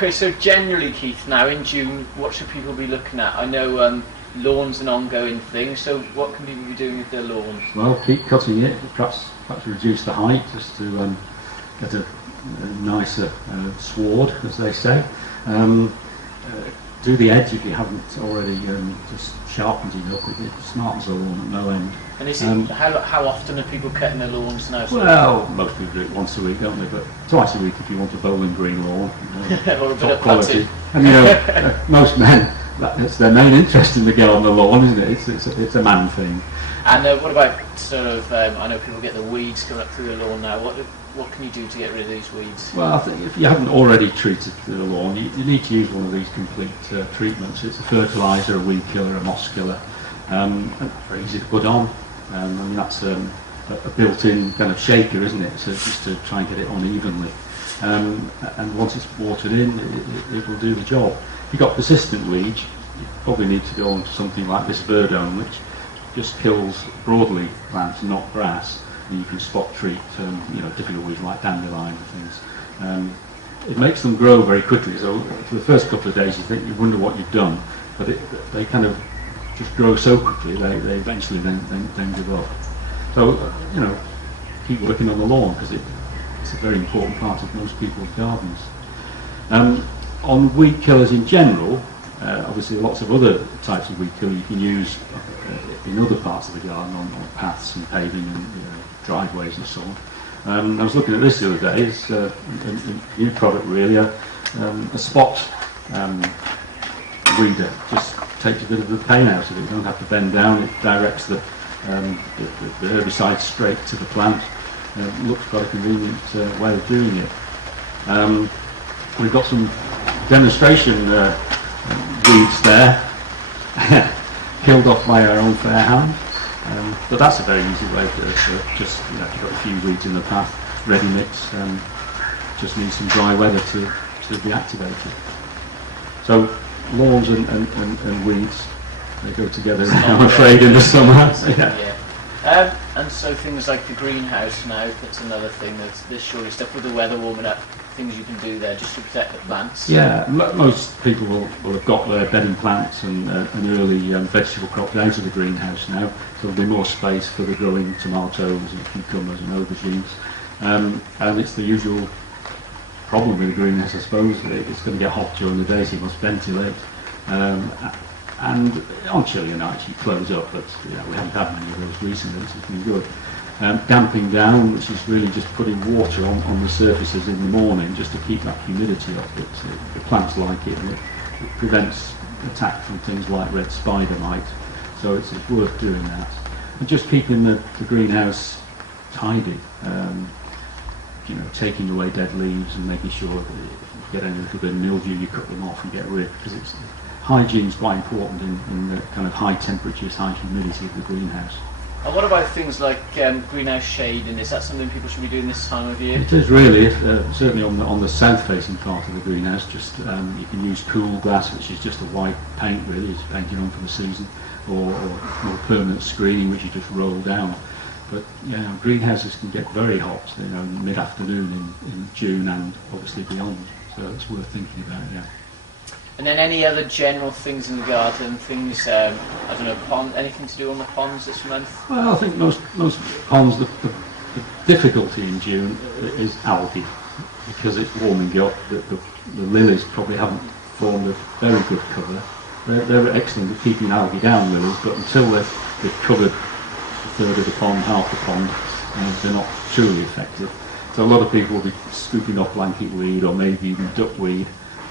Okay, so generally, Keith, now in June, what should people be looking at? I know lawn's an ongoing thing, so what can people be doing with their lawns? Well, keep cutting it, perhaps reduce the height just to get a nicer sward, as they say. Do the edge if you haven't already just sharpened it up. It smartens the lawn at no end. And is it, how often are people cutting their lawns now? Well, most people do it once a week, don't they? But twice a week if you want a bowling green lawn. Or a bit of quality. And most men, that's their main interest in the girl on the lawn, isn't it? It's a man thing. And what about sort of, I know people get the weeds coming up through the lawn now. What can you do to get rid of these weeds? Well, I think if you haven't already treated the lawn, you need to use one of these complete treatments. It's a fertiliser, a weed killer, a moss killer. Very easy to put on. I mean, that's a built-in kind of shaker, isn't it? So just to try and get it on evenly. And once it's watered in, it will do the job. If you've got persistent weeds, you probably need to go on to something like this Verdone, which just kills broadleaf plants, not grass. And you can spot treat difficult weeds like dandelion and things. It makes them grow very quickly, so for the first couple of days you wonder what you've done, but they kind of just grow so quickly they eventually then give up. So keep working on the lawn, because it's a very important part of most people's gardens. On weed killers in general, obviously lots of other types of weed killer you can use in other parts of the garden, on paths and paving and driveways and so on. I was looking at this the other day. It's a new product really, a spot weeder. Just takes a bit of the pain out of it. You don't have to bend down. It directs the herbicide straight to the plant. Looks quite a convenient way of doing it. We've got some demonstration weeds there, killed off by our own fair hand. But that's a very easy way to just, if you've got a few weeds in the path, ready mix, just need some dry weather to be activated. So lawns and weeds, they go together, I'm afraid, in the summer. Yeah. And so things like the greenhouse now, that's another thing, there's surely stuff with the weather warming up, things you can do there just to protect the plants. Yeah, most people will have got their bedding plants and early vegetable crops out of the greenhouse now, so there'll be more space for the growing tomatoes and cucumbers and aubergines. And it's the usual problem with the greenhouse, I suppose. It's going to get hot during the day, so you must ventilate. And on chillier nights you close up, but we haven't had many of those recently, so it's been good. Damping down, which is really just putting water on the surfaces in the morning just to keep that humidity off it. So the plants like it, and it prevents attack from things like red spider mite. So it's worth doing that. And just keeping the greenhouse tidy. Taking away dead leaves and making sure that if you get any little bit of mildew, you cut them off and get rid, because hygiene is quite important in the kind of high temperatures, high humidity of the greenhouse. And what about things like greenhouse shading? Is that something people should be doing this time of year? It is really, certainly on the south-facing part of the greenhouse. Just you can use cool glass, which is just a white paint, really, it's painted on for the season, or more permanent screening, which you just roll down. But greenhouses can get very hot, mid-afternoon in June and obviously beyond. So it's worth thinking about, yeah. And then any other general things in the garden, things, anything to do on the ponds this month? Well, I think most ponds, the difficulty in June is algae, because it's warming up. The lilies probably haven't formed a very good cover. They're excellent at keeping algae down, lilies, but until they've covered a third of the pond, half the pond, they're not truly effective. So a lot of people will be scooping off blanket weed or maybe even duckweed.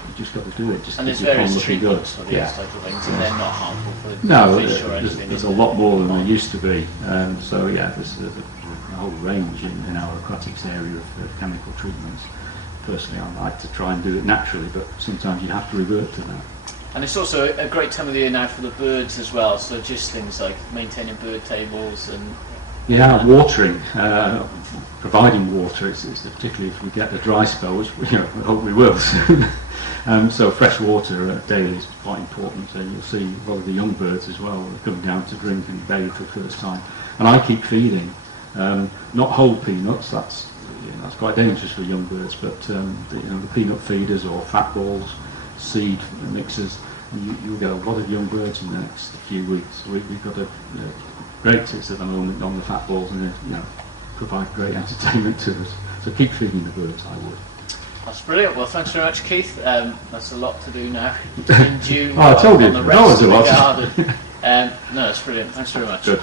You just got to do it. Just and there's various treatments for these type of things, and they're not harmful for the fish or anything. There's a lot more than there used to be. So there's a whole range in our aquatics area of chemical treatments. Personally, I like to try and do it naturally, but sometimes you have to revert to that. And it's also a great time of the year now for the birds as well, so just things like maintaining bird tables and... Yeah, watering, providing water, it's particularly if we get a dry spell, which I hope we will soon. So fresh water daily is quite important, and you'll see a lot of the young birds as well coming down to drink and bathe for the first time. And I keep feeding, not whole peanuts, that's that's quite dangerous for young birds. But the peanut feeders or fat balls, seed mixers, you'll get a lot of young birds in the next few weeks. We've got a great hits at the moment on the fat balls, and provide great entertainment to us. So keep feeding the birds, I would. That's brilliant. Well, thanks very much, Keith. That's a lot to do now in June. I told you, on the rest of the was. garden. No, that's brilliant. Thanks very much. Good.